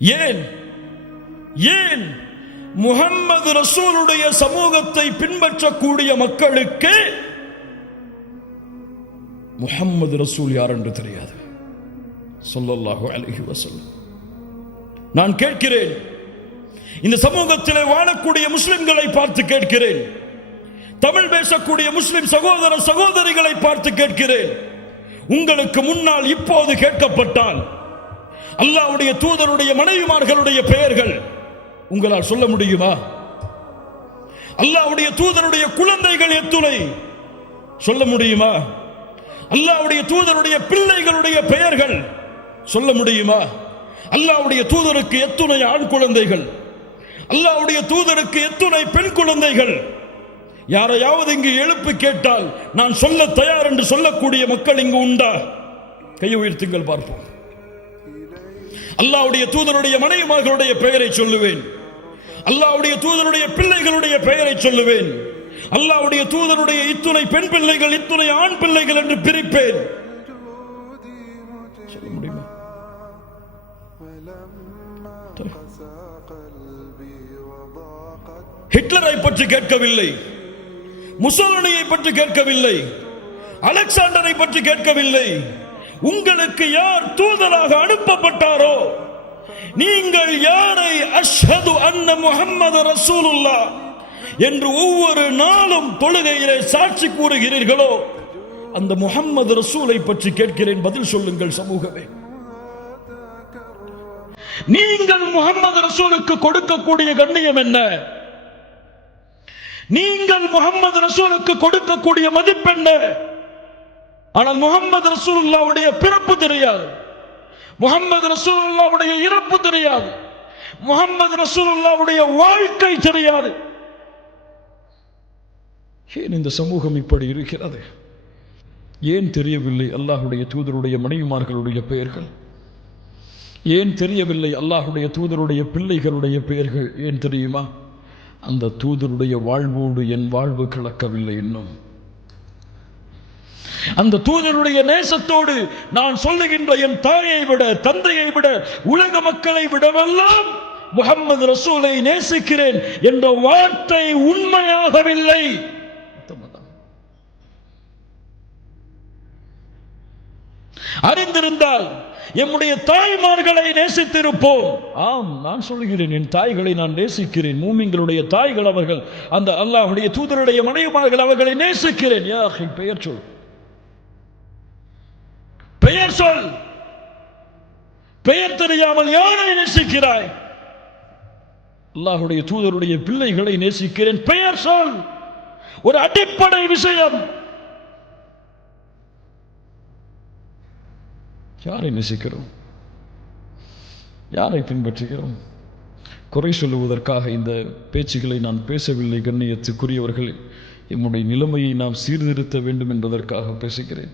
ஏன் ஏன் முஹம்மது ரசூலுடைய சமூகத்தை பின்பற்றக்கூடிய மக்களுக்கு முஹம்மது ரசூல் யார் என்று தெரியாது. ஸல்லல்லாஹு அலைஹி வஸல்லம். நான் கேட்கிறேன், இந்த சமூகத்திலே வாழக்கூடிய முஸ்லிம்களை பார்த்து கேட்கிறேன், தமிழ் பேசக்கூடிய முஸ்லிம் சகோதர சகோதரிகளை பார்த்து கேட்கிறேன், உங்களுக்கு முன்னால் இப்போது கேட்கப்பட்டால் அல்லாஹ்வுடைய தூதருடைய மனைவிமார்களுடைய பெயர்கள் உங்களால் சொல்ல முடியுமா? அல்லாஹ்வுடைய தூதருடைய குழந்தைகள் எத்துணை சொல்ல முடியுமா? அல்லாஹ்வுடைய தூதருடைய பிள்ளைகளுடைய பெயர்கள் சொல்ல முடியுமா? அல்லாஹ்வுடைய தூதருக்கு எத்துணை ஆண் குழந்தைகள், அல்லாஹ்வுடைய தூதருக்கு எத்துணை பெண் குழந்தைகள்? யாரையாவது இங்கு எழுப்பி கேட்டால் நான் சொல்ல தயார் என்று சொல்லக்கூடிய மக்கள் இங்கு உண்டா? கையை உயர்த்துங்கள் பார்ப்போம். அல்லாஹ்வுடைய தூதருடைய மனைவிமார்களுடைய பெயரை சொல்லுவேன், அல்லாஹ்வுடைய தூதருடைய பிள்ளைகளுடைய பெயரை சொல்லுவேன், அல்லாஹ்வுடைய தூதருடைய இத்துணை பெண் பிள்ளைகள் இத்துணை ஆண் பிள்ளைகள் என்று பிரிப்பேன். சொல்ல முடியுமா? ஹிட்லரை பற்றி கேட்கவில்லை, முசோலினியை பற்றி கேட்கவில்லை, அலெக்சாண்டரை பற்றி கேட்கவில்லை. உங்களுக்கு யார் தூதராக அனுப்பப்பட்டாரோ, நீங்கள் யாரை அஷ்ஹது அன்ன முஹம்மது ரசூலுல்லாஹ் என்று ஒவ்வொரு நாளும் தொழுகையிலே சாட்சி கூறுகிறீர்களோ, அந்த முஹம்மது ரசூலை பற்றி கேட்கிறேன், பதில் சொல்லுங்கள் சமூகமே. நீங்கள் முஹம்மது ரசூலுக்கு கொடுக்கக்கூடிய கண்ணியம் என்ன? நீங்கள் முஹம்மது ரசூலுக்கு கொடுக்கக்கூடிய மதிப்பென்ன? ஆனால் முஹம்மது ரசூலுல்லாஹ்வுடைய பிறப்பு தெரியாது, முஹம்மது ரசூலுல்லாஹ்வுடைய இறப்பு தெரியாது, முஹம்மது ரசூலுல்லாஹ்வுடைய வாழ்க்கை தெரியாது. ஏன் இந்த சமூகம் இப்படி இருக்கிறது? ஏன் தெரியவில்லை அல்லாஹ்வுடைய தூதருடைய மனைவிமார்களுடைய பெயர்கள்? ஏன் தெரியவில்லை அல்லாஹ்வுடைய தூதருடைய பிள்ளைகளுடைய பெயர்கள்? ஏன் தெரியுமா? அந்த தூதருடைய வாழ்வோடு என் வாழ்வு கலக்கவில்லை இன்னும். அந்த தூதருடைய நேசத்தோடு நான் சொல்லுகின்ற என் தாயை விட, தந்தையை விட, உலக மக்களை விடவெல்லாம் முஹம்மது ரசூலை நேசிக்கிறேன் என்ற வார்த்தை உண்மையாகவில்லை. அறிந்திருந்தால் எம்முடைய தாய்மார்களை நேசித்திருப்போம். ஆம், நான் சொல்கிறேன், என் தாய்களை நான் நேசிக்கிறேன். மூமின்களுடைய தாய்கள் அவர்கள், அந்த அல்லாஹ்வுடைய தூதருடைய மனைவிமார்கள் அவர்களை நேசிக்கிறேன். யா அஹி, பெயர் சொல், பெயர் சொல். பெயர் தெரியாமல் யாரை நேசிக்கிறாய்? அல்லாஹ்வுடைய தூதருடைய பிள்ளைகளை நேசிக்கிறேன், பெயர் சொல். ஒரு அடிப்படை விஷயம். யாரை நேசிக்கிறோம்? யாரை பின்பற்றுகிறோம்? குறை சொல்லுவதற்காக இந்த பேச்சுகளை நான் பேசவில்லை. கண்ணியத்துக்குரியவர்கள், எம்முடைய நிலைமையை நாம் சீர்திருத்த வேண்டும் என்பதற்காக பேசுகிறேன்.